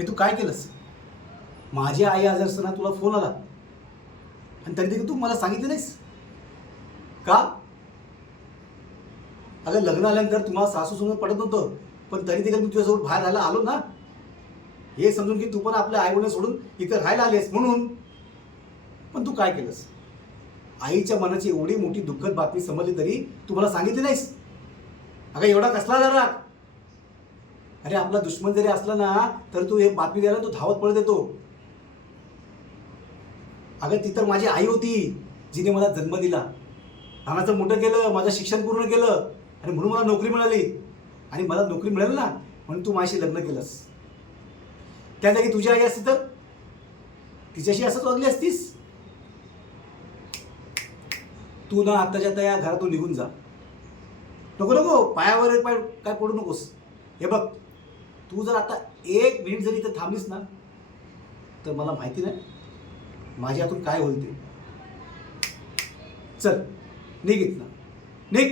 हे तू काय केलंस? माझी आई आजार असताना तुला फोन आला आणि तरी देखील तू मला सांगितलं नाहीस का? अगं लग्न आल्यानंतर तुम्हाला सासू सुनून पडत नव्हतं, पण तरी देखील मी तुझ्यासोबत बाहेर राहायला आलो ना, हे समजून की तू पण आपल्या आई वडील सोडून इथं राहायला आलीस म्हणून. पण तू काय केलंस? आईच्या मनाची एवढी मोठी दुःखद बातमी समजली तरी तू मला सांगितली नाहीस. अगं एवढा कसला राग? अरे आपला दुश्मन जरी असला ना तर तू हे बातमी द्यायला तू धावत पळत येतो. अगं ती तर माझी आई होती, जिने मला जन्म दिला, लहानाचं मोठं केलं, माझं शिक्षण पूर्ण केलं आणि म्हणून मला नोकरी मिळाली. आणि मला नोकरी मिळाली ना म्हणून तू माझ्याशी लग्न केलंस. त्या जागी तुझी आई असती तर तिच्याशी असंच वागली असतीस. तू ना आत्ताच्या आता या घरातून निघून जा. नको नको, पायावर पाय काय पडू नकोस. हे बघ, तू जर आता 1 मिनिट जरी इथं थांबलीस ना तर मला माहिती नाही माझ्या हातून काय होईल ते. चल निघ इथनं, निघ.